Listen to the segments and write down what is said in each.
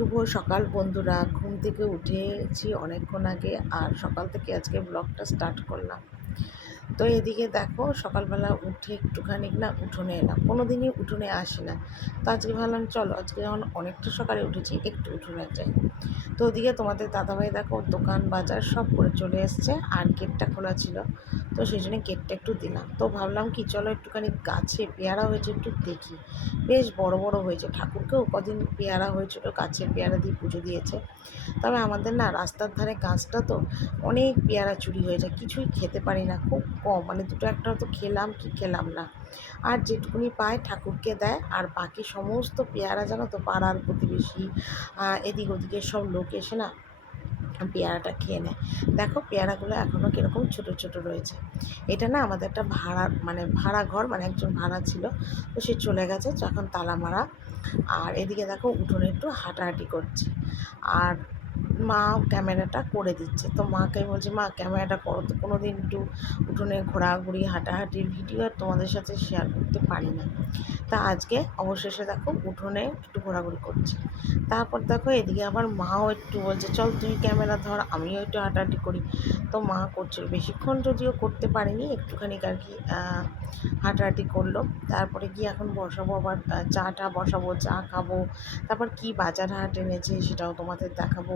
শুভ সকাল বন্ধুরা। ঘুম থেকে উঠেছি অনেকক্ষণ আগে, আর সকাল থেকে আজকে ব্লগটা স্টার্ট করলাম। তো এদিকে দেখো, সকালবেলা উঠে একটুখানি না উঠোনে এলাম। কোনো দিনই উঠোনে আসি না, তো আজকে ভাবলাম চলো, আজকে যখন অনেকটা সকালে উঠেছি একটু উঠোনে যাই। তো ওদিকে তোমাদের দাদাভাই দেখো দোকান বাজার সব করে চলে এসছে, আর গেটটা খোলা ছিল, তো সেই জন্য গেটটা একটু দিলাম। তো ভাবলাম কি চলো একটুখানি গাছে পেয়ারা হয়েছে একটু দেখি। বেশ বড় বড় হয়েছে, ঠাকুরকেও কদিন পেয়ারা হয়েছিল, গাছের পেয়ারা দিয়ে পুজো দিয়েছে। তবে আমাদের না রাস্তার ধারে গাছটা তো, অনেক পেয়ারা চুরি হয়ে যায়, কিছুই খেতে পারি না, খুব কম, মানে দুটো একটা হয়তো খেলাম কি খেলাম না। আর যেটুকুনি পায় ঠাকুরকে দেয়, আর বাকি সমস্ত পেয়ারা জানো তো পাড়ার প্রতিবেশী এদিক ওদিকে সব লোক এসে না পেয়ারাটা খেয়ে নেয়। দেখো পেয়ারাগুলো এখনও কীরকম ছোটো ছোটো রয়েছে। এটা না আমাদের একটা ভাড়া ঘর, মানে একজন ভাড়া ছিল, তো সে চলে গেছে, এখন তালা মারা। আর এদিকে দেখো উঠোনে একটু হাঁটাহাঁটি করছি, আর মা ক্যামেরাটা করে দিচ্ছে। তো মাকে বলছি, মা ক্যামেরাটা করো তো, কোনো দিন একটু উঠোনে ঘোরাঘুরি হাঁটাহাঁটির ভিডিও আর তোমাদের সাথে শেয়ার করতে পারি না। তা আজকে অবশেষে দেখো উঠোনে একটু ঘোরাঘুরি করছি। তারপর দেখো এদিকে আবার মাও একটু বলছে চল তুই ক্যামেরা ধর, আমিও একটু হাঁটাহাঁটি করি। তো মা করছিল, বেশিক্ষণ যদিও করতে পারিনি, একটুখানি আর কি হাঁটাহাঁটি করলো। তারপরে গিয়ে এখন বসাবো আবার, চাটা বসাবো, চা খাবো। তারপর কি বাজার হাট এনেছে সেটাও তোমাদের দেখাবো।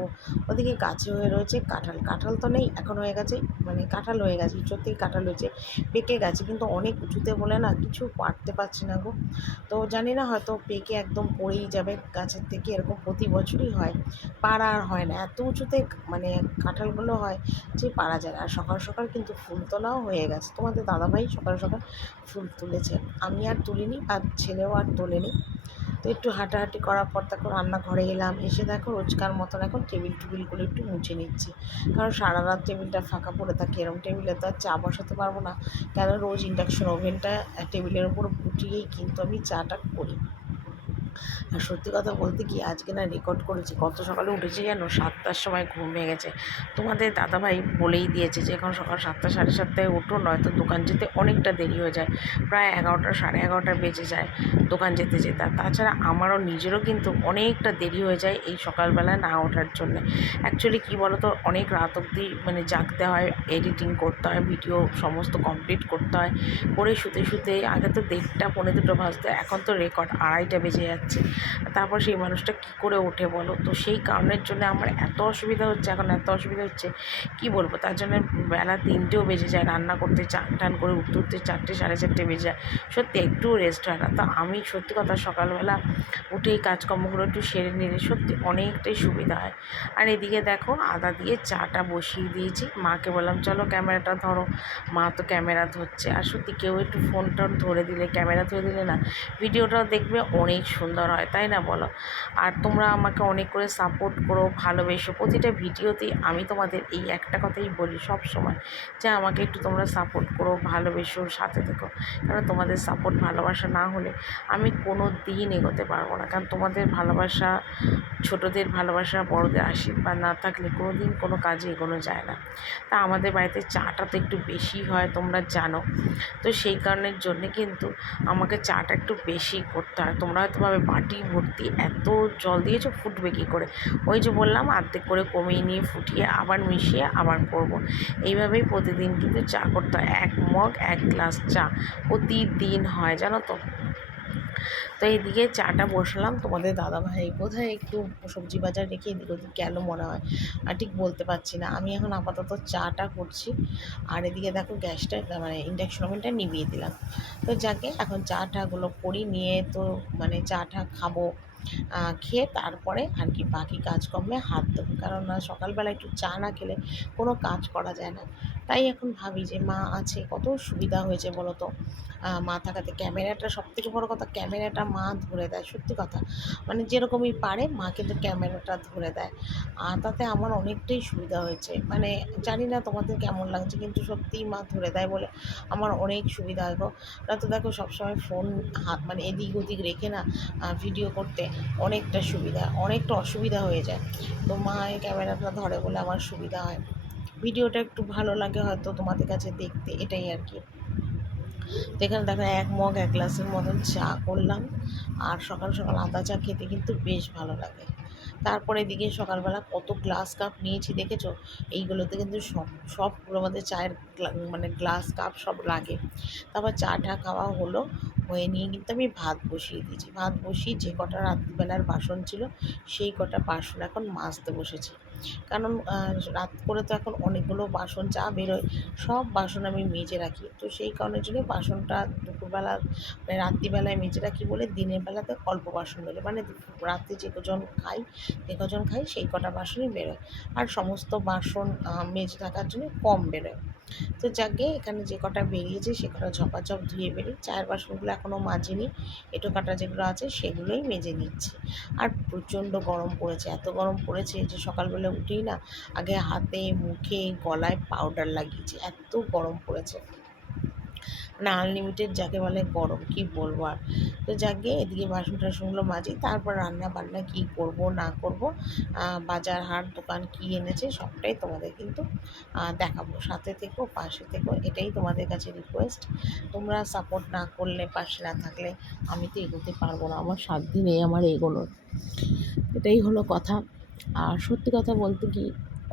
ওদিকে গাছে হয়ে রয়েছে কাঁঠাল, কাঁঠাল তো নেই এখন, হয়ে গেছে মানে কাঁঠাল হয়ে গেছে, সত্যিই কাঁঠাল হয়েছে, পেকে গেছে, কিন্তু অনেক উঁচুতে বলে না কিছু পারতে পারছি না গো। তো জানি না, হয়তো পেকে একদম পড়েই যাবে গাছের থেকে, এরকম প্রতি বছরই হয়, পাড়া আর হয় না, এত উঁচুতে মানে কাঁঠালগুলো হয় যে পারা যায় না। আর সকাল সকাল কিন্তু ফুল তোলাও হয়ে গেছে, তোমাদের দাদাভাই সকাল সকাল ফুল তুলেছে, আমি আর তুলিনি, আর ছেলেও আর তোলেনি। তো একটু হাঁটাহাঁটি করার পর দেখো রান্নাঘরে এলাম, এসে দেখো রোজকার মতন এখন টেবিলগুলো একটু মুছে নিচ্ছি, কারণ সারা রাত টেবিলটা ফাঁকা পড়ে থাকে, এরকম টেবিলে তো আর চা বসাতে পারবো না, কেন রোজ ইন্ডাকশন ওভেনটা টেবিলের ওপর ফুটিয়েই কিন্তু আমি চাটা করি। আর সত্যি কথা বলতে কি, আজকে না রেকর্ড করেছি, কত সকালে উঠেছি জানো, 7টার সময় ঘুম ভেঙে গেছে। তোমাদের দাদাভাই বলেই দিয়েছে যে এখন সকাল 7টা সাড়ে 7টায় ওঠো, নয়তো দোকান যেতে অনেকটা দেরি হয়ে যায়, প্রায় 11টা সাড়ে 11টা বেজে যায় দোকান যেতে যেতে। আর তাছাড়া আমারও নিজেরও কিন্তু অনেকটা দেরি হয়ে যায় এই সকালবেলা না ওঠার জন্যে। অ্যাকচুয়ালি কী বলো তো, অনেক রাত অবধি মানে জাগতে হয়, এডিটিং করতে হয়, ভিডিও সমস্ত কমপ্লিট করতে হয়, করে শুতে শুতে আগে তো 1:30 পৌনে 2 বাজতো, এখন তো রেকর্ড 2:30টা বেজে যাচ্ছে। তারপর সেই মানুষটা কী করে ওঠে বলো? তো সেই কারণের জন্য আমার এত অসুবিধা হচ্ছে, এখন এত অসুবিধা হচ্ছে কী বলবো। তার জন্য বেলা 3টেও বেজে যায়, রান্না করতে চান টান করে উঠতে উঠতে 4টে সাড়ে 4টে বেজে যায়, সত্যি একটুও রেস্ট হয় না। তো আমি সত্যি কথা সকালবেলা উঠেই কাজকর্মগুলো একটু সেরে নিলে সত্যি অনেকটাই সুবিধা হয়। আর এদিকে দেখো আদা দিয়ে চাটা বসিয়ে দিয়েছি, মাকে বললাম চলো ক্যামেরাটা ধরো, মা তো ক্যামেরা ধরছে। আর সত্যি কেউ একটু ফোন টোন ধরে দিলে, ক্যামেরা ধরে দিলে না ভিডিওটাও দেখবে অনেক সুন্দর হয়, তাই না বলো? আর তোমরা আমাকে অনেক করে সাপোর্ট করো, ভালোবেসো, প্রতিটা ভিডিওতেই আমি তোমাদের এই একটা কথাই বলি সব সময়, যে আমাকে একটু তোমরা সাপোর্ট করো, ভালোবেসো, সাথে থেকো। কারণ তোমাদের সাপোর্ট ভালোবাসা না হলে আমি কোনো দিন এগোতে পারবো না, কারণ তোমাদের ভালোবাসা, ছোটদের ভালোবাসা, বড়দের আশীর্বাদ না থাকলে কোনো দিন কোনো কাজে এগোনো যায় না। তা আমাদের বাড়িতে চাটা তো একটু বেশি হয় তোমরা জানো, তো সেই কারণের জন্যে কিন্তু আমাকে চাটা একটু বেশি করতে হয়। তোমরা হয়তো ভাবে বাটি ভর্তি এত জল দিয়েছো, ফুটবে কী করে? ওই যে বললাম অর্ধেক করে কমিয়ে নিয়ে ফুটিয়ে আবার মিশিয়ে আবার করব। এইভাবেই প্রতিদিন কিন্তু চা করতে হয়, 1 মগ 1 গ্লাস চা প্রতিদিন হয়, জানো তো। তো এইদিকে চাটা বসালাম, তোমাদের দাদাভাই বোধহয় একটু সবজি বাজার রেখে এদিক ওদিক গেল মনে হয়, আর ঠিক বলতে পারছি না। আমি এখন আপাতত চাটা করছি, আর এদিকে দেখো গ্যাসটা মানে ইন্ডাকশন ওভেনটা নিভিয়ে দিলাম। তো যাকে এখন চাটাগুলো করি নিয়ে, তো মানে চাটা খাবো, খেয়ে তারপরে আর কি বাকি কাজকর্মে হাত দেবো, কারণ সকালবেলা একটু চা না খেলে কোনো কাজ করা যায় না। তাই এখন ভাবি যে মা আছে, কত সুবিধা হয়েছে বলো তো, মা থাকাতে। ক্যামেরাটা সবথেকে বড় কথা, ক্যামেরাটা মা ধরে দেয়, সত্যি কথা, মানে যেরকমই পারে মা কিন্তু ক্যামেরাটা ধরে দেয়, আর তাতে আমার অনেকটাই সুবিধা হয়েছে। মানে জানি না তোমাদের কেমন লাগছে, কিন্তু সত্যিই মা ধরে দেয় বলে আমার অনেক সুবিধা হয় গো। তো দেখো সবসময় ফোন হাত মানে এদিক ওদিক রেখে না ভিডিও করতে অনেকটা সুবিধা, অনেকটা অসুবিধা হয়ে যায়। তো মা এই ক্যামেরাটা ধরে বলে আমার সুবিধা হয়, ভিডিওটা একটু ভালো লাগে হয়তো তোমাদের কাছে দেখতে, এটাই আর কি। তো এখানে দেখো 1 মগ 1 গ্লাসের মতন চা করলাম, আর সকাল সকাল আদা চা খেতে কিন্তু বেশ ভালো লাগে। তারপরে এদিকে সকালবেলা কত গ্লাস কাপ নিয়েছি দেখেছো, এইগুলোতে কিন্তু সবগুলো আমাদের চায়ের মানে গ্লাস কাপ সব লাগে। তারপর চা টা খাওয়া হলো, হয়ে নিয়ে কিন্তু আমি ভাত বসিয়ে দিয়েছি। ভাত বসিয়ে যে কটা রাত্রিবেলার বাসন ছিল সেই কটা বাসন এখন মাজতে বসেছি। কারণ রাত করে তো এখন অনেকগুলো বাসন চা বেরোয়, সব বাসন আমি মেজে রাখি। তো সেই কারণের জন্য বাসনটা দুপুরবেলা মানে রাত্রিবেলায় মেজে রাখি বলে দিনের বেলাতে অল্প বাসন বেরোয়, মানে রাত্রে যে কজন খাই সেই কটা বাসনই বেরোয়, আর সমস্ত বাসন মেজে থাকার জন্য কম বেরোয়। তো যাকে এখানে যে কটা বেরিয়েছে সে কটা ঝপাঝপ ধুয়ে বেরিয়ে, চায়ের বাসনগুলো এখনও মাজিনি, এঁটো কাটা যেগুলো আছে সেগুলোই মেজে নিচ্ছি। আর প্রচণ্ড গরম পড়েছে, এত গরম পড়েছে যে সকালবেলা উঠেই না আগে হাতে মুখে গলায় পাউডার লাগিয়েছি, এত গরম পড়েছে, মানে আনলিমিটেড যাকে বলে গরম, কি বলবো আর। তো যাকে এদিকে বাসন টাসনগুলো মাজি, তারপর রান্না বান্না কী করব না করব, বাজার হাট দোকান কী এনেছে সবটাই তোমাদের কিন্তু দেখাবো। সাথে থেকো, পাশে থেকো, এটাই তোমাদের কাছে রিকোয়েস্ট। তোমরা সাপোর্ট না করলে, পাশে না থাকলে আমি তো এগোতে পারবো না, আমার সাধ্যি নেই আমার এগোনোর, এটাই হলো কথা। আর সত্যি কথা বলতে কি,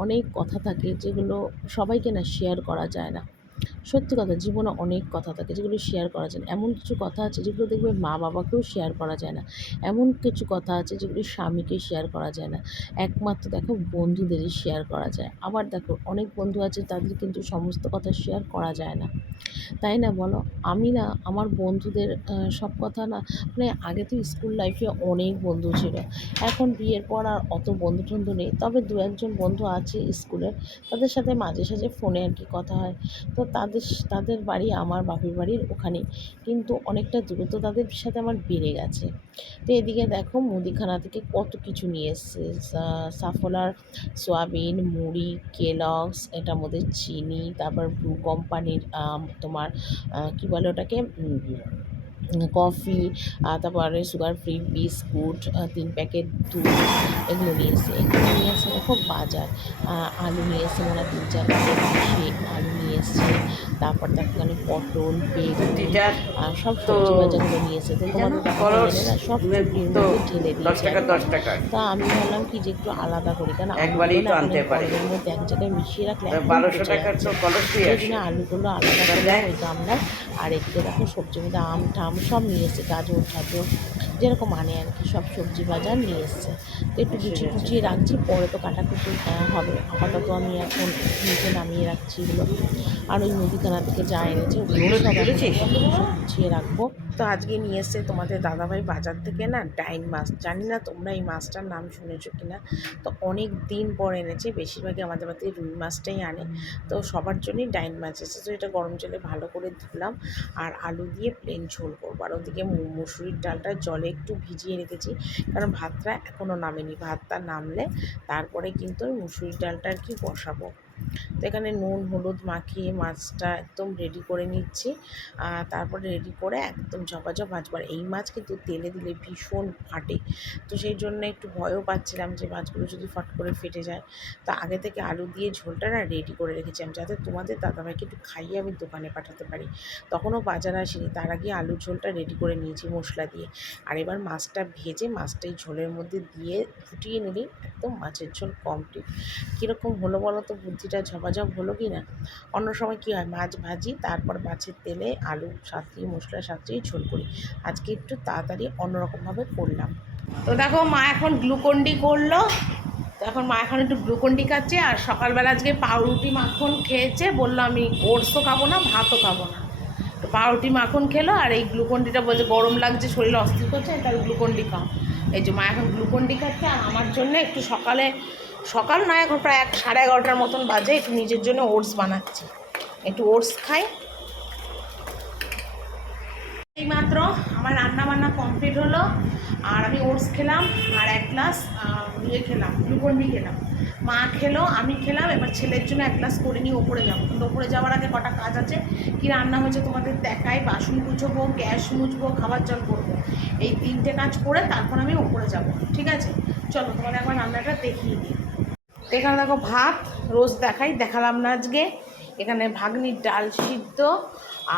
অনেক কথা থাকে যেগুলো সবাইকে না শেয়ার করা যায় না। সত্যি কথা, জীবনে অনেক কথা থাকে যেগুলো শেয়ার করা যায় না। এমন কিছু কথা আছে যেগুলো দেখবে মা বাবাকেও শেয়ার করা যায় না। এমন কিছু কথা আছে যেগুলো স্বামীকে শেয়ার করা যায় না। একমাত্র দেখো বন্ধুদেরই শেয়ার করা যায়। আবার দেখো অনেক বন্ধু আছে তাদের কিন্তু সমস্ত কথা শেয়ার করা যায় না, তাই না বলো? আমি না আমার বন্ধুদের সব কথা না, মানে আগে তো স্কুল লাইফে অনেক বন্ধু ছিল, এখন বিয়ের পর আর অত বন্ধু টন্ধু নেই। তবে দু একজন বন্ধু আছে স্কুলের, তাদের সাথে মাঝে সাঝে ফোনে আর কি কথা হয়। তো তাদের বাড়ি আমার বাপের বাড়ির ওখানে, কিন্তু অনেকটা দূরত্ব তাদের সাথে আমার বেড়ে গেছে। তো এদিকে দেখো মুদিখানা থেকে কত কিছু নিয়ে এসছে, সাফোলার সয়াবিন, মুড়ি, কেলগস, এটার মধ্যে চিনি, তারপর ব্রু কোম্পানির তোমার কী বলে ওটাকে, কফি, তারপরে সুগার ফ্রি বিস্কুট, 3 প্যাকেট দুধ, এগুলো নিয়ে এসেছে। এখানে নিয়ে এসেছে দেখো বাজার, আলু নিয়ে এসেছে মনে হয় 3-4 প্যাকেট, বেশি আলু নিয়ে এসেছে। তারপর দেখো এখানে পটল, বেগুন, সব সবজি বাজারগুলো নিয়ে এসেছে। তো তোমাদের দাদাভাই এনে না সব চুটির মধ্যে ঢেলে দিয়েছে একবার। তো আমি ভাবলাম কি যে একটু আলাদা করি, কারণ আলুগুলো না এখন এই গরমের মধ্যে এক জায়গায় মিশিয়ে রাখলে একদম পচে যাচ্ছে। সেই জন্য আলুগুলো আলাদা করলাম ওই গামলায়। আর এদিকে দেখো সবজির মধ্যে আম টাম সব নিয়ে এসেছে, গাজর ঠাজর যেরকম আনে আর কি, সব সবজি বাজার নিয়ে এসেছে। তো একটু গুছিয়ে গুছিয়ে রাখছি, পরে তো কাটাকুটি হবে। আপাতত আমি এখন নিচে নামিয়ে রাখছি এগুলো। আর ওই মুদিখানা থেকে যা এনেছে ওগুলো সব সব গুছিয়ে রাখবো। তো আজকে নিয়ে এসছে তোমাদের দাদাভাই বাজার থেকে না ডাইন মাছ, জানি না তোমরা এই মাছটার নাম শুনেছো কিনা। তো অনেক দিন পর এনেছে, বেশিরভাগই আমাদের বাড়িতে রুই মাছটাই আনে। তো সবার জন্যই ডাইন মাছ এসেছে। তো এটা গরম জলে ভালো করে ধুলাম, আর আলু দিয়ে প্লেন ঝোল করবো। আর ওদিকে মুসুরির ডালটা জলে একটু ভিজিয়ে রেখেছি, কারণ ভাতটা এখনও নামেনি, ভাতটা নামলে তারপরে কিন্তু ওই মুসুরির ডালটা আর কি বসাবো। তো এখানে নুন হলুদ মাখিয়ে মাছটা একদম রেডি করে নিচ্ছি, তারপরে রেডি করে একদম ঝপাঝপ ভাজবো। আর এই মাছ কিন্তু তেলে দিলে ভীষণ ফাটে, তো সেই জন্য একটু ভয়ও পাচ্ছিলাম যে মাছগুলো যদি ফট করে ফেটে যায়। তো আগে থেকে আলু দিয়ে ঝোলটা না রেডি করে রেখেছিলাম, যাতে তোমাদের দাদাভাইকে একটু খাইয়ে আমি দোকানে পাঠাতে পারি। তখনও বাজার আসেনি, তার আগে আলুর ঝোলটা রেডি করে নিয়েছি মশলা দিয়ে। আর এবার মাছটা ভেজে মাছটাই ঝোলের মধ্যে দিয়ে ফুটিয়ে নিলেই একদম মাছের ঝোল কমপ্লিট। কীরকম হলো বলো তো, বুদ্ধিটা ঝপাঝপ হলো কি না? অন্য সময় কী হয়, মাছ ভাজি তারপর মাছের তেলে আলু সাঁতরিয়ে মশলা সাঁতরিয়ে ঝোল করি, আজকে একটু তাড়াতাড়ি অন্যরকমভাবে করলাম। তো দেখো মা এখন গ্লুকন্ডি করলো, তো এখন মা এখন একটু গ্লুকন্ডি খাচ্ছে। আর সকালবেলা আজকে পাউরুটি মাখন খেয়েছে, বললো আমি ওটসও খাবো না ভাতও খাবো না, তো পাউরুটি মাখন খেলো। আর এই গ্লুকন্ডিটা বলছে গরম লাগছে, শরীর অস্থির করছে, তার গ্লুকন্ডি খাও। এই যে মা এখন গ্লুকন্ডি খাচ্ছে। আর আমার জন্য একটু সকাল নয়, এখন প্রায় 11:30 মতন বাজে, একটু নিজের জন্য ওটস বানাচ্ছি, একটু ওটস খাই। এইমাত্র আমার রান্না বান্না কমপ্লিট হলো, আর আমি ওটস খেলাম আর 1 গ্লাস খেলাম, গ্লুকন্ডি খেলাম। মা খেলো, আমি খেলাম। এবার ছেলের জন্য 1 গ্লাস করে নিয়ে ওপরে যাবো, কিন্তু ওপরে যাওয়ার আগে কটা কাজ আছে। কি রান্না হয়েছে তোমাদের দেখাই, বাসন গুছবো, গ্যাস মুছবো, খাবার জল করবো, এই 3টে কাজ করে তারপর আমি ওপরে যাব। ঠিক আছে, চলো তোমাদের একবার রান্নাটা দেখিয়ে দিই। এখানে দেখো ভাত, রোজ দেখালাম না আজকে। এখানে ভাগ্নির ডাল সিদ্ধ,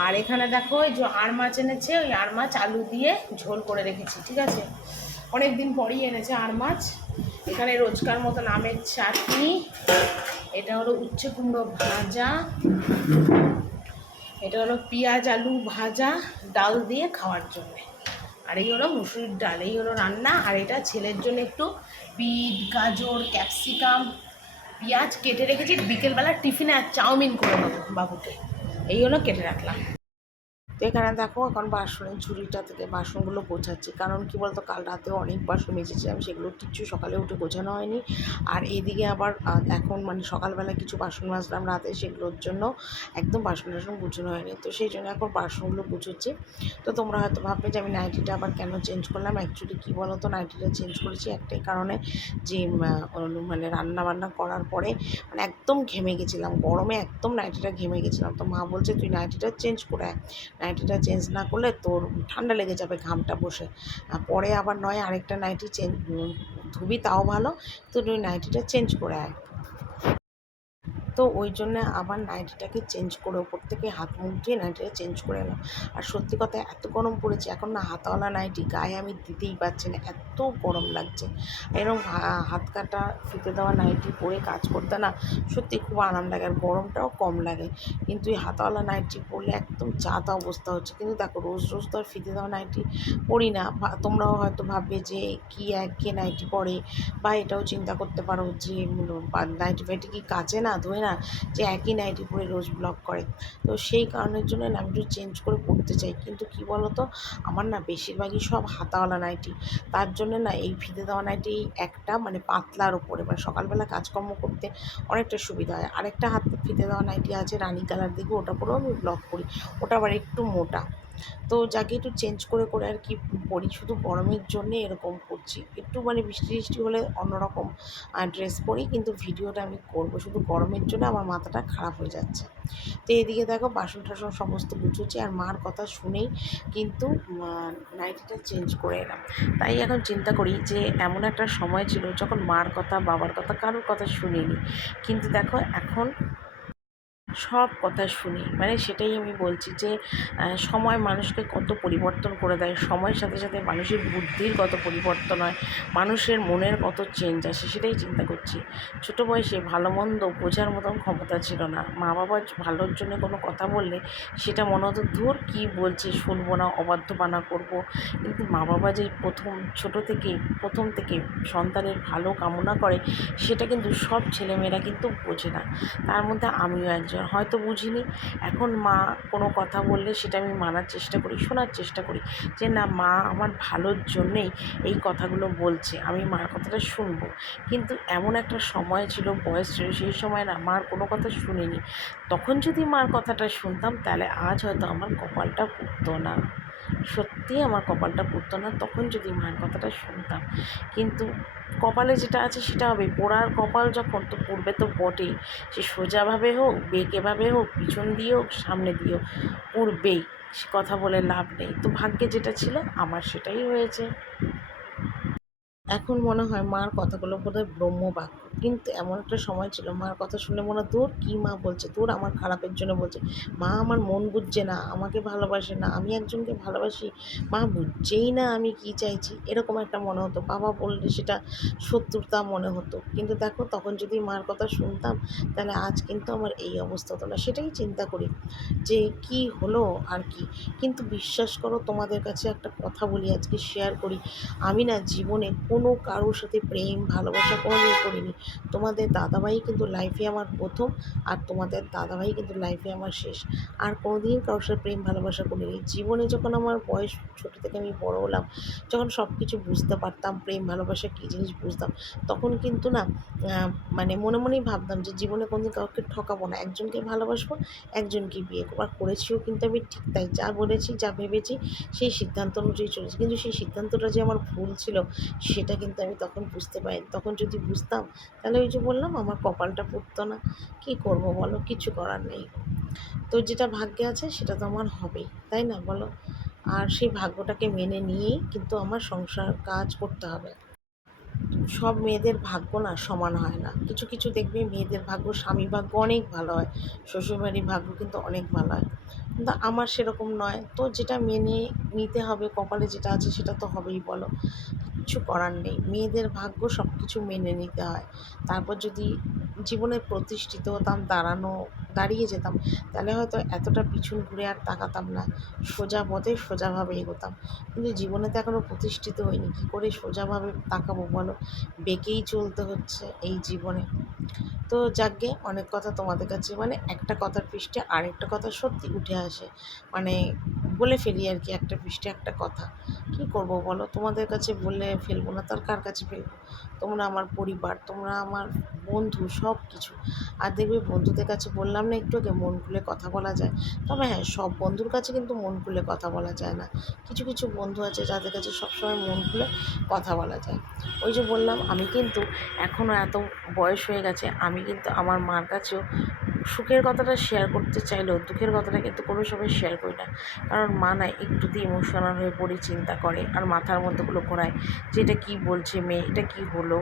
আর এখানে দেখো এই যে আর মাছ এনেছে, ওই আর মাছ আলু দিয়ে ঝোল করে রেখেছি। ঠিক আছে, অনেক দিন পরেই এনেছে আর মাছ। এখানে রোজকার মতন আমের চাটনি, এটা হলো উচ্ছে কুমড়ো ভাজা, এটা হলো পেঁয়াজ আলু ভাজা ডাল দিয়ে খাওয়ার জন্য, আর এই হলো মুসুরির ডাল। এই হলো রান্না। আর এটা ছেলের জন্য একটু বিট গাজর ক্যাপসিকাম পেঁয়াজ কেটে রেখেছি, বিকেলবেলা টিফিনে আর চাউমিন করে দেবো বাবুকে। এই হলো কেটে রাখলাম। তো এখানে দেখো এখন বাসনের ঝুড়িটা থেকে বাসনগুলো গোছাচ্ছি, কারণ কি বলতো কাল রাতেও অনেক বাসন মেজেছিলাম, সেগুলো কিচ্ছু সকালে উঠে গোছানো হয়নি। আর এদিকে আবার এখন মানে সকালবেলা কিছু বাসন মাজলাম রাতে, সেগুলোর জন্য একদম বাসন টাসন গুছানো হয়নি। তো সেই জন্য এখন বাসনগুলো গুছোচ্ছি। তো তোমরা হয়তো ভাববে যে আমি নাইটিটা আবার কেন চেঞ্জ করলাম। অ্যাকচুয়ালি কী বলো তো, নাইটিটা চেঞ্জ করেছি একটাই কারণে, যে মানে রান্না বান্না করার পরে মানে একদম ঘেমে গেছিলাম, গরমে একদম নাইটিটা ঘেমে গেছিলাম। তো মা বলছে তুই নাইটিটা চেঞ্জ করে আয়, নাইটিটা চেঞ্জ না করলে তোর ঠান্ডা লেগে যাবে ঘামটা বসে, পরে আবার নয় আরেকটা নাইটি চেঞ্জ ধুবি তাও ভালো, তো তুই নাইটিটা চেঞ্জ করে আয়। তো ওই জন্যে আবার নাইটিটাকে চেঞ্জ করে ওপর থেকে হাত মুখ দিয়ে নাইটিটা চেঞ্জ করে এলাম। আর সত্যি কথা এত গরম পড়েছে এখন না, হাতাওয়ালা নাইটি গায়ে আমি দিতেই পারছি না, এত গরম লাগছে। এরকম হাত কাটা ফিতে দেওয়া নাইটি পরে কাজ করতে না সত্যি খুব আরাম লাগে, আর গরমটাও কম লাগে। কিন্তু এই হাতাওয়ালা নাইটি পরলে একদম যা তা অবস্থা হচ্ছে। কিন্তু দেখো রোজ রোজ তো আর ফিতে দেওয়া নাইটি পরি না, তোমরাও হয়তো ভাববে যে কী একঘেয়ে নাইটি পরে, বা এটাও চিন্তা করতে পারো যে নাইটি ফাইটি কি কাচে না ধোয় না, যে একই নাইটি পরে রোজ ব্লগ করে। তো সেই কারণের জন্য না আমি একটু চেঞ্জ করে পড়তে চাই, কিন্তু কী বলো তো আমার না বেশিরভাগই সব হাতাওয়ালা নাইটি, তার জন্য না এই ফিতে দেওয়া নাইটি একটা মানে পাতলার ওপরে, মানে সকালবেলা কাজকর্ম করতে অনেকটা সুবিধা হয়। আরেকটা হাত ফিতে দেওয়া নাইটি আছে রানি কালার দিকে, ওটা পরেও আমি ব্লগ করি, ওটা আবার একটু মোটা। তো যাকে একটু চেঞ্জ করে করে আর কি পরি, শুধু গরমের জন্যে এরকম করছি। একটু মানে বৃষ্টি টিষ্টি হলে অন্যরকম ড্রেস পরি, কিন্তু ভিডিওটা আমি করবো, শুধু গরমের জন্য আমার মাথাটা খারাপ হয়ে যাচ্ছে। তো এদিকে দেখো বাসন টাসন সমস্ত গুছোচ্ছি, আর মার কথা শুনেই কিন্তু নাইটিটা চেঞ্জ করে এলাম। তাই এখন চিন্তা করি যে এমন একটা সময় ছিল যখন মার কথা বাবার কথা কারোর কথা শুনিনি, কিন্তু দেখো এখন সব কথা শুনি। মানে সেটাই আমি বলছি যে সময় মানুষকে কত পরিবর্তন করে দেয়, সময়ের সাথে সাথে মানুষের বুদ্ধির কত পরিবর্তন হয়, মানুষের মনের কত চেঞ্জ আসে, সেটাই চিন্তা করছি। ছোটো বয়সে ভালো মন্দ বোঝার মতন ক্ষমতা ছিল না, মা বাবা ভালোর জন্য কোনো কথা বললে সেটা মনে হতো ধুর কী বলছে শুনবো না, অবাধ্যপানা করবো। কিন্তু মা বাবা যে প্রথম থেকে সন্তানের ভালো কামনা করে, সেটা কিন্তু সব ছেলেমেয়েরা কিন্তু বোঝে না, তার মধ্যে আমিও একজন। হয়তো বুঝিনি, এখন মা কোনো কথা বললে সেটা আমি মানার চেষ্টা করি, শোনার চেষ্টা করি, যে না মা আমার ভালোর জন্যেই এই কথাগুলো বলছে, আমি মার কথাটা শুনবো। কিন্তু এমন একটা সময় ছিল, বয়স ছিল, সেই সময় না মার কোনো কথা শুনিনি। তখন যদি মার কথাটা শুনতাম তাহলে আজ হয়তো আমার কপালটা পুড়তো না, সত্যিই আমার কপালটা পুড়তো না তখন যদি মায়ের কথাটা শুনতাম। কিন্তু কপালে যেটা আছে সেটা হবে, পোড়ার কপাল যখন, তো পুড়বে তো বটেই, সে সোজাভাবে হোক বেঁকেভাবে হোক পিছন দিয়ে হোক সামনে দিয়ে হোক পুড়বেই, সে কথা বলে লাভ নেই। তো ভাগ্যে যেটা ছিল আমার সেটাই হয়েছে। এখন মনে হয় মার কথাগুলো বোধহয় ব্রহ্মবাক্য, কিন্তু এমন একটা সময় ছিল মার কথা শুনলে মনে হয় দূর কী মা বলছে, দূর আমার খারাপের জন্য বলছে, মা আমার মন বুঝছে না, আমাকে ভালোবাসে না, আমি একজনকে ভালোবাসি, মা বুঝছেই না আমি কী চাইছি, এরকম একটা মনে হতো। বাবা বললে সেটা শত্রুতা মনে হতো। কিন্তু দেখো তখন যদি মার কথা শুনতাম তাহলে আজ কিন্তু আমার এই অবস্থা হতো না। সেটাই চিন্তা করি যে কি হলো আর কি। কিন্তু বিশ্বাস করো তোমাদের কাছে একটা কথা বলি, আজকে শেয়ার করি, আমি না জীবনে কোনো কারোর সাথে প্রেম ভালোবাসা কোনোদিন করিনি। তোমাদের দাদাভাই কিন্তু লাইফে আমার প্রথম, আর তোমাদের দাদাভাই কিন্তু লাইফে আমার শেষ। আর কোনোদিন কারোর সাথে প্রেম ভালোবাসা করিনি। জীবনে যখন আমার বয়স, ছোটো থেকে আমি বড় হলাম, যখন সব কিছু বুঝতে পারতাম, প্রেম ভালোবাসা কী জিনিস বুঝতাম, তখন কিন্তু না মানে মনে মনেই ভাবতাম যে জীবনে কোনোদিন কাউকে ঠকাবো না, একজনকে ভালোবাসবো, একজনকে বিয়ে করবো। আর করেছিও কিন্তু আমি ঠিক তাই, যা বলেছি যা ভেবেছি সেই সিদ্ধান্ত অনুযায়ী চলেছি। কিন্তু সেই সিদ্ধান্তটা যে আমার ভুল ছিল সেটা কিন্তু আমি তখন বুঝতে পারিনি। তখন যদি বুঝতাম তাহলে ওই যে বললাম আমার কপালটা পুড়তো না। কী করবো বলো, কিছু করার নেই। তো যেটা ভাগ্যে আছে সেটা তো আমার হবেই, তাই না বলো? আর সেই ভাগ্যটাকে মেনে নিয়েই কিন্তু আমার সংসার কাজ করতে হবে। সব মেয়েদের ভাগ্য না সমান হয় না, কিছু কিছু দেখবে মেয়েদের ভাগ্য, স্বামী ভাগ্য অনেক ভালো হয়, শ্বশুরবাড়ির ভাগ্য কিন্তু অনেক ভালো হয়, কিন্তু আমার সেরকম নয়। তো যেটা মেনে নিতে হবে, কপালে যেটা আছে সেটা তো হবেই বলো। কিচ্ছু করার নেই, মেয়েদের ভাগ্য সব কিছু মেনে নিতে হয়। তারপর যদি জীবনে প্রতিষ্ঠিত হতাম, দাঁড়িয়ে যেতাম, তাহলে হয়তো এতটা পিছন ঘুরে আর তাকাতাম না, সোজা পথে সোজাভাবে এগোতাম। কিন্তু জীবনে তো এখনও প্রতিষ্ঠিত হইনি, কী করে সোজাভাবে তাকাবো বলো? বেঁকেই চলতে হচ্ছে এই জীবনে। তো যাকগে, অনেক কথা তোমাদের কাছে, মানে একটা কথার পৃষ্ঠে আরেকটা কথা সত্যি উঠে আসে, মানে বলে ফেলি আর কি, একটা পৃষ্ঠে একটা কথা। কী করব বলো, তোমাদের কাছে বলে ফেলবো না তার কার কাছে ফেলবো? তোমরা আমার পরিবার, তোমরা আমার বন্ধু, সব কিছু। আর দেখবে বন্ধুদের কাছে বললাম না একটু আগে, মন খুলে কথা বলা যায়। তবে হ্যাঁ, সব বন্ধুর কাছে কিন্তু মন খুলে কথা বলা যায় না। কিছু কিছু বন্ধু আছে যাদের কাছে সবসময় মন খুলে কথা বলা যায়। ওই যে বললাম, আমি কিন্তু এখনও এত বয়স হয়ে গেছে, আমি কিন্তু আমার মার কাছেও সুখের কথাটা শেয়ার করতে চাইলেও দুঃখের কথাটা কিন্তু কোনো সময় শেয়ার করি না। কারণ মা না একটুতেই ইমোশনাল হয়ে পড়ে চিন্তা করে, আর মাথার মধ্যেগুলো ঘোরায় যে এটা কী বলছে মেয়ে, এটা কী হলো,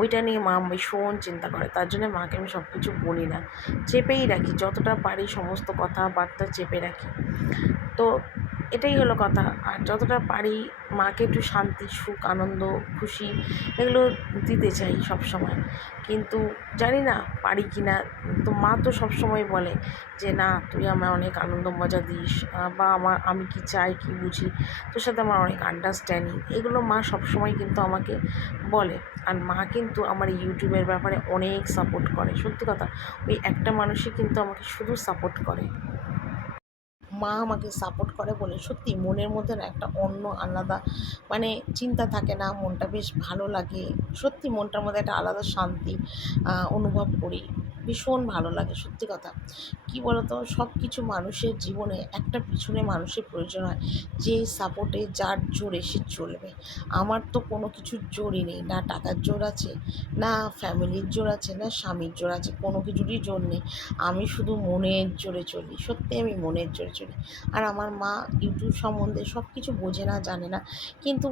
ওইটা নিয়ে মা ভীষণ চিন্তা করে। তার জন্য মাকে আমি সব কিছু বলি না, চেপেই রাখি, যতটা পারি সমস্ত কথাবার্তা চেপে রাখি। তো এটাই হলো কথা। আর যতটা পারি মাকে একটু শান্তি, সুখ, আনন্দ, খুশি এগুলো দিতে চাই সব সময়। কিন্তু জানি না পারি কি না। তো মা তো সবসময় বলে যে না, তুই আমায় অনেক আনন্দ মজা দিস, বা আমি কি চাই, কি বুঝি, তোর সাথে আমার অনেক আন্ডারস্ট্যান্ডিং, এগুলো মা সবসময় কিন্তু আমাকে বলে। আর মা কিন্তু আমার ইউটিউবের ব্যাপারে অনেক সাপোর্ট করে, সত্যি কথা। ওই একটা মানুষই কিন্তু আমাকে শুধু সাপোর্ট করে। মা আমাকে সাপোর্ট করে বলে সত্যি মনের মধ্যে না একটা অন্য আলাদা, মানে চিন্তা থাকে না, মনটা বেশ ভালো লাগে। সত্যি মনটার মধ্যে একটা আলাদা শান্তি অনুভব করি। ভীষণ ভালো লাগে, সত্যি কথা। কী বলো তো, সব কিছু মানুষের জীবনে একটা পিছনে মানুষের প্রয়োজন হয়, যে সাপোর্টে, যার জোরে সে চলবে। আমার তো কোনো কিছুর জোরই নেই, না টাকার জোর আছে, না ফ্যামিলির জোর আছে, না স্বামীর জোর আছে, কোনো কিছুরই জোর নেই। আমি শুধু মনের জোরে চলি, সত্যি আমি মনের জোরে চলি। আর আমার মা ইউটিউব সম্বন্ধে সব কিছু বোঝে না, জানে না, কিন্তু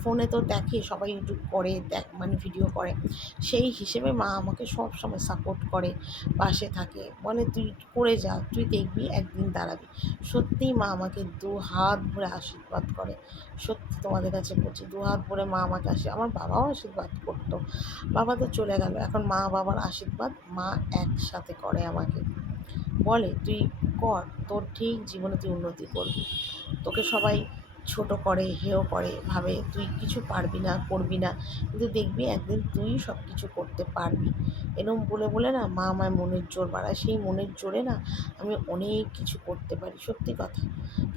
ফোনে তো দেখে সবাই ইউটিউব করে, মানে ভিডিও করে, সেই হিসেবে মা আমাকে সব সময় সাপোর্ট করে, পাশে থাকে, বলে তুই করে যা, তুই দেখবি একদিন দাঁড়াবি। সত্যিই মা আমাকে দু হাত ভরে আশীর্বাদ করে। সত্যি তোমাদের কাছে বলছি, দু হাত ভরে মা আমাকে আমার বাবাও আশীর্বাদ করতো। বাবা তো চলে গেল, এখন মা বাবার আশীর্বাদ মা একসাথে করে আমাকে। বলে তুই কর, তোর ঠিক জীবনে তুই উন্নতি করবি। তোকে সবাই ছোট করে, হেয় করে, ভাবে তুই কিছু পারবি না, করবি না, কিন্তু দেখবি একদিন তুই সব কিছু করতে পারবি। এরকম বলে বলে না মা আমায় মনের জোর বাড়ায়, সেই মনের জোরে না আমি অনেক কিছু করতে পারি, সত্যি কথা।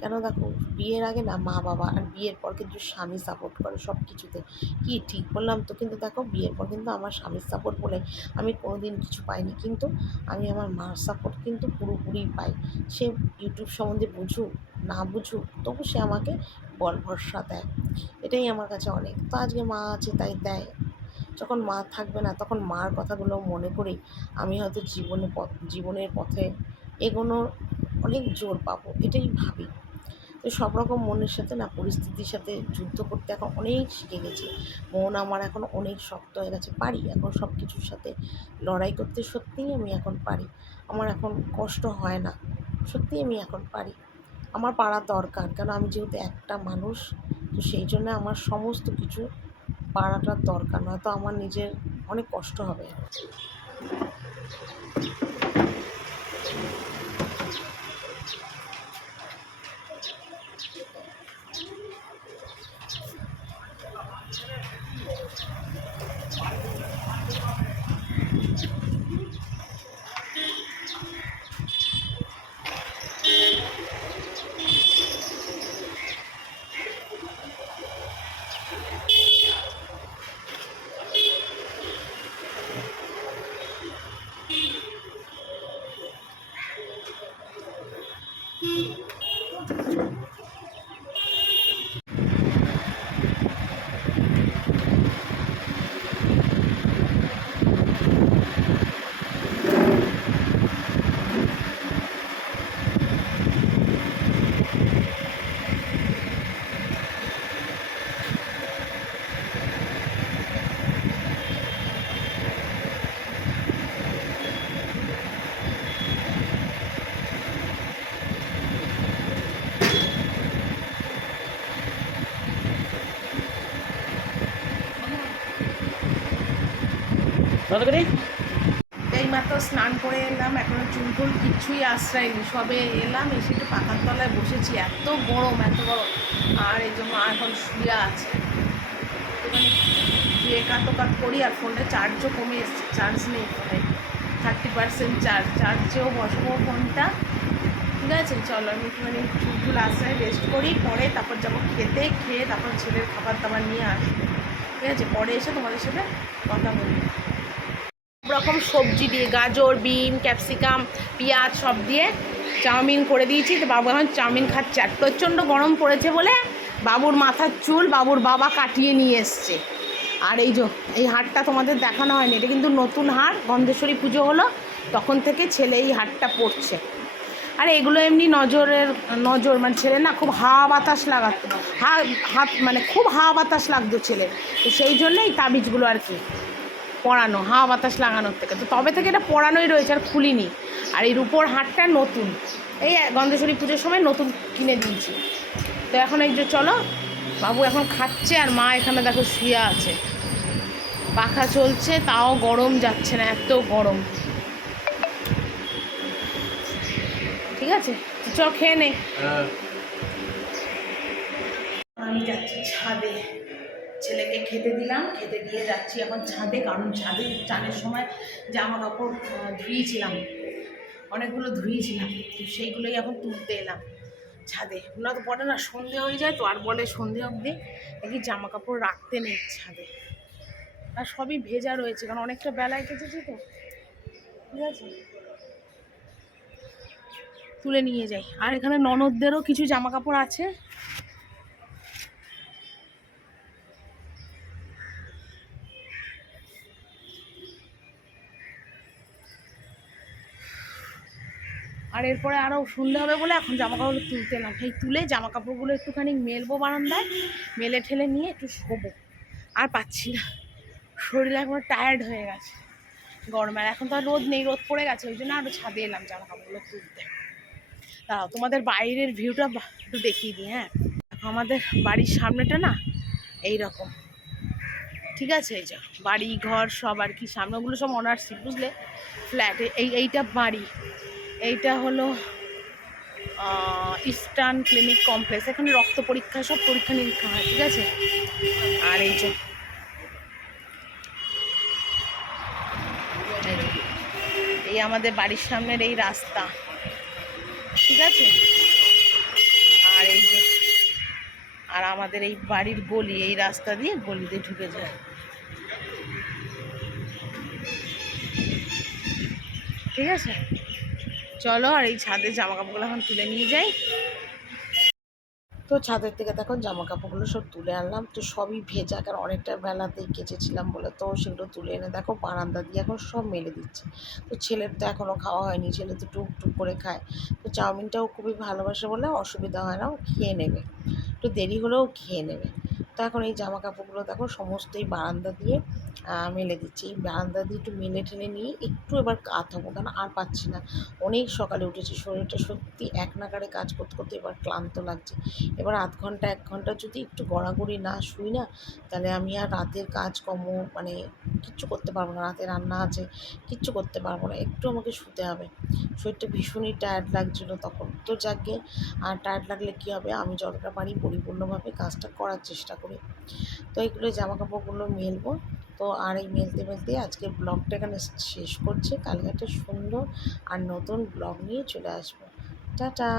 কেন দেখো, বিয়ের আগে না মা বাবা, আর বিয়ের পর কিন্তু স্বামী সাপোর্ট করে সব কিছুতে। কি ঠিক বললাম তো? কিন্তু দেখো, বিয়ের পর কিন্তু আমার স্বামীর সাপোর্ট বলে আমি কোনো দিন কিছু পাইনি, কিন্তু আমি আমার মার সাপোর্ট কিন্তু পুরোপুরি পাই। সে ইউটিউব সম্বন্ধে বুঝুক না বুঝুক, তবু সে আমাকে বল ভরসা দেয়। এটাই আমার কাছে অনেক। তো আজকে মা আছে তাই দেয়। যখন মা থাকবে না, তখন মার কথাগুলো মনে করেই আমি হয়তো জীবনের পথে এগোনোর অনেক জোর পাবো, এটাই ভাবি। তো সব রকম মনের সাথে না, পরিস্থিতির সাথে যুদ্ধ করতে এখন অনেক শিখে গেছি। মন আমার এখন অনেক শক্ত হয়ে গেছে, পারি এখন সব কিছুর সাথে লড়াই করতে, সত্যিই আমি এখন পারি। আমার এখন কষ্ট হয় না, সত্যিই আমি এখন পারি। আমার পারা দরকার, কেন আমি যেহেতু একটা মানুষ, তো সেই জন্য আমার সমস্ত কিছু পারাটার দরকার, নয়তো আমার নিজের অনেক কষ্ট হবে। এইমাত্র স্নান করে এলাম, এখনো চুল টুল কিচ্ছুই আশ্রয়নি, সবে এলাম, এসে একটু পাখার তলায় বসেছি, এত গরম এত গরম। আর এই জন্য এখন শুয়ে আছে, একটুখানি শুয়ে কাত করি। আর ফোনটা চার্জও কমে এসছে, চার্জ নেই ফোনে, 30% চার্জেও বসবো ফোনটা। ঠিক আছে, চলো আমি একটুখানি চুল টুল আশ্রয় রেস্ট করি, পরে তারপর যাবো খেতে, খেয়ে তারপর ছেলের খাবার দাবার নিয়ে আসবো। ঠিক আছে, পরে এসে তোমাদের সাথে কথা বলবো। রকম সবজি দিয়ে, গাজর, বিন, ক্যাপসিকাম, পেঁয়াজ সব দিয়ে চাউমিন করে দিয়েছি। তো বাবু এখন চাউমিন খাচ্ছে। আর প্রচণ্ড গরম পড়েছে বলে বাবুর মাথার চুল বাবুর বাবা কাটিয়ে নিয়ে এসছে। আর এই হারটা তোমাদের দেখানো হয়নি, এটা কিন্তু নতুন হার, গন্ধেশ্বরী পুজো হলো তখন থেকে ছেলে এই হারটা পড়ছে। আর এগুলো এমনি নজর মানে ছেলে না খুব হাওয়া বাতাস লাগাতো, হাত মানে খুব হাওয়া বাতাস লাগতো ছেলে, তো সেই জন্য এই তাবিজগুলো আর কি পরানো, হাওয়া বাতাস লাগানোর থেকে। তো তবে থেকে এটা পরানোই রয়েছে, আর খুলিনি। আর এই রূপোর হারটা নতুন, এই গন্ধেশ্বরী পুজোর সময় নতুন কিনে দিয়েছি। তো এখন এই যে চলো, বাবু এখন খাচ্ছে আর মা এখানে দেখো শুয়ে আছে, পাখা চলছে তাও গরম যাচ্ছে না, এত গরম। ঠিক আছে, চ খেয়ে নে। আমি যাচ্ছি ছাদে, ছেলেকে খেতে দিলাম, খেতে দিয়ে যাচ্ছি এখন ছাদে, কারণ ছাদে চানের সময় জামা কাপড় ধুয়েছিলাম, অনেকগুলো ধুয়েছিলাম, তো সেইগুলোই এখন তুলতে এলাম ছাদে। ওগুলো তো পরে না সন্ধে হয়ে যায়, তো আর বলে সন্ধে অবধি নাকি জামা কাপড় রাখতে নেই ছাদে। আর সবই ভেজা রয়েছে, কারণ অনেকটা বেলায় কেচেছি তো। ঠিক আছে, তুলে নিয়ে যাই। আর এখানে ননদদেরও কিছু জামা কাপড় আছে, আর এরপরে আরও সন্ধে হবে বলে এখন জামা কাপড় তুলতে এলাম। এই তুলে জামা কাপড়গুলো একটুখানি মেলবো বারান্দায়, মেলে ঠেলে নিয়ে একটু শোবো। আর পাচ্ছি না, শরীর এখন টায়ার্ড হয়ে গেছে গরমে। আর এখন তো আর রোদ নেই, রোদ পড়ে গেছে, ওই জন্য আরও ছাদে এলাম জামা কাপড়গুলো তুলতে। দাঁড়াও তোমাদের বাইরের ভিউটা একটু দেখিয়ে দিই। হ্যাঁ, আমাদের বাড়ির সামনেটা না এই রকম, ঠিক আছে, এই যে বাড়ি ঘর সব আর কি, সামনেগুলো সব অনার্সি, বুঝলে, ফ্ল্যাট। এইটা বাড়ি, এইটা হলো ইস্টার্ন ক্লিনিক কমপ্লেক্স, এখানে রক্ত পরীক্ষা সব পরীক্ষা নিরীক্ষা হয়। ঠিক আছে, আর এই আমাদের বাড়ির সামনের এই রাস্তা, ঠিক আছে, আর আর আমাদের এই বাড়ির গলি, এই রাস্তা দিয়ে গলিতে ঢুকে যায়। ঠিক আছে, চলো আর এই ছাদের জামা কাপড়গুলো এখন তুলে নিয়ে যাই। তো ছাদের থেকে দেখো জামা কাপড়গুলো সব তুলে আনলাম, তো সবই ভেজা, কারণ অনেকটা বেলাতেই কেচেছিলাম বলে। তো সেগুলো তুলে এনে দেখো বারান্দা দিয়ে এখন সব মেলে দিচ্ছে। তো ছেলের তো এখনও খাওয়া হয়নি, ছেলে তো টুক করে খায়, তো চাউমিনটাও খুবই ভালোবাসে বলে অসুবিধা হয় না, ও খেয়ে নেবে, একটু দেরি হলেও খেয়ে নেবে। তো এখন এই জামা কাপড়গুলো দেখো সমস্তই বারান্দা দিয়ে মেলে দিচ্ছি। এই বারান্দা দিয়ে একটু মেলে ঠেলে নিয়ে একটু এবার কাত হবো, কেন আর পাচ্ছি না, অনেক সকালে উঠেছি, শরীরটা সত্যি এক নাগাড়ে কাজ করতে করতে এবার ক্লান্ত লাগছে। এবার আধ ঘন্টা 1 ঘন্টা যদি একটু গড়াগড়ি না শুই না, তাহলে আমি আর রাতের কাজকর্ম মানে কিচ্ছু করতে পারবো না, রাতে রান্না আছে, কিচ্ছু করতে পারবো না, একটু আমাকে শুতে হবে। শরীরটা ভীষণই টায়ার্ড লাগছিলো তখন। তো যাকে, আর টায়ার্ড লাগলে কী হবে, আমি যতটা পারি পরিপূর্ণভাবে কাজটা করার চেষ্টা করি। তো এইগুলো জামা কাপড়গুলো মেলবো। তো আর এই মেলতে আজকে ব্লগটা এখানে শেষ করছি, কালকে একটা সুন্দর আর নতুন ব্লগ নিয়ে চলে আসবো। টাটা।